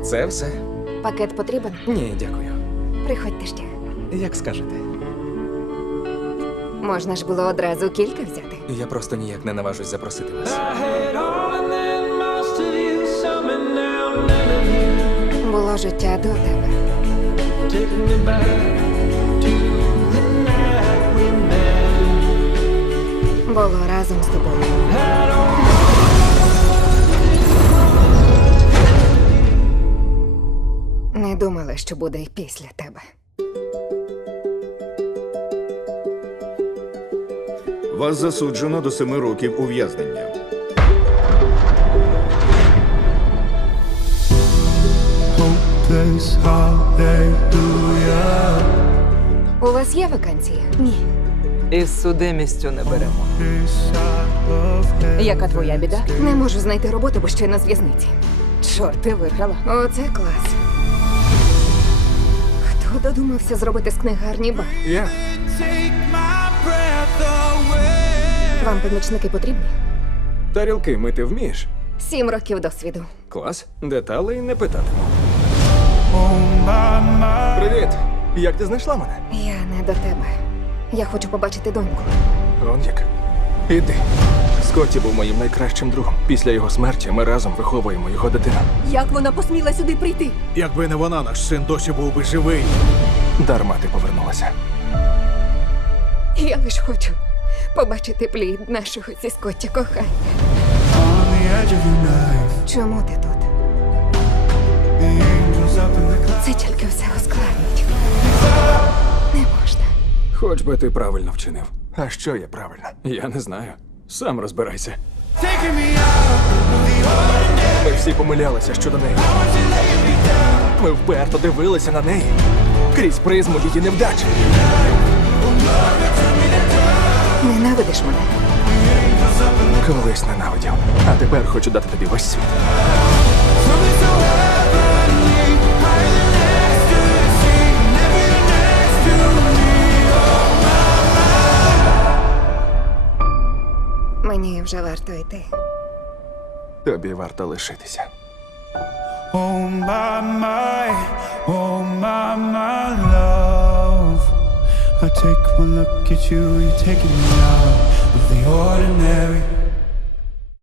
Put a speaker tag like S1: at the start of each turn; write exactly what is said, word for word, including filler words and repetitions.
S1: Це все?
S2: Пакет потрібен?
S1: Ні, дякую.
S2: Приходьте ще.
S1: Як скажете.
S2: Можна ж було одразу кілька взяти.
S1: Я просто ніяк не наважусь запросити вас.
S2: Було життя до тебе. Було разом з тобою. Не думала, що буде і після тебе.
S3: Вас засуджено до семи років ув'язнення.
S4: Hopeless hallelujah.
S2: У вас є вакансія? Ні.
S5: Із судимістю не беремо.
S4: This side of heaven.
S6: Яка твоя біда?
S2: Не можу знайти роботу, бо ще на зв'язниці.
S6: Чорт, ти виграла.
S2: Оце клас. Хто додумався зробити з книгарні бар?
S1: Я?
S4: Take my breath away.
S2: Вам помічники потрібні?
S1: Тарілки мити вмієш?
S2: Сім років досвіду.
S1: Клас. Деталей не питатиму.
S4: Oh my, my.
S1: Привіт! Як ти знайшла мене?
S2: Я не до тебе. Я хочу побачити доньку.
S1: Он як. Іди. Скотті був моїм найкращим другом. Після його смерті ми разом виховуємо його дитину.
S6: Як вона посміла сюди прийти?
S7: Якби не вона, наш син досі був би живий.
S1: Дарма ти повернулася.
S2: Я лиш хочу побачити плід нашого зі Скотті кохання.
S4: On the edge of your knife.
S2: Чому ти тут?
S4: The angels up in the clouds.
S2: Це тільки все ускладнить. Не можна.
S1: Хоч би ти правильно вчинив. А що є правильно? Я не знаю. Сам розбирайся.
S4: Taking me out.
S1: Ми всі помилялися щодо неї. Ми вперто дивилися на неї крізь призму її невдачі.
S2: Ненавидиш мене?
S1: Колись ненавидів. А тепер хочу дати тобі весь світ.
S4: Something so heavenly. Higher than ecstasy. Never you're next to me.
S2: Мені вже варто йти.
S1: Тобі варто лишитися.
S4: Oh my, my, oh my, my love. I take one look at you, you're taking me out of the ordinary.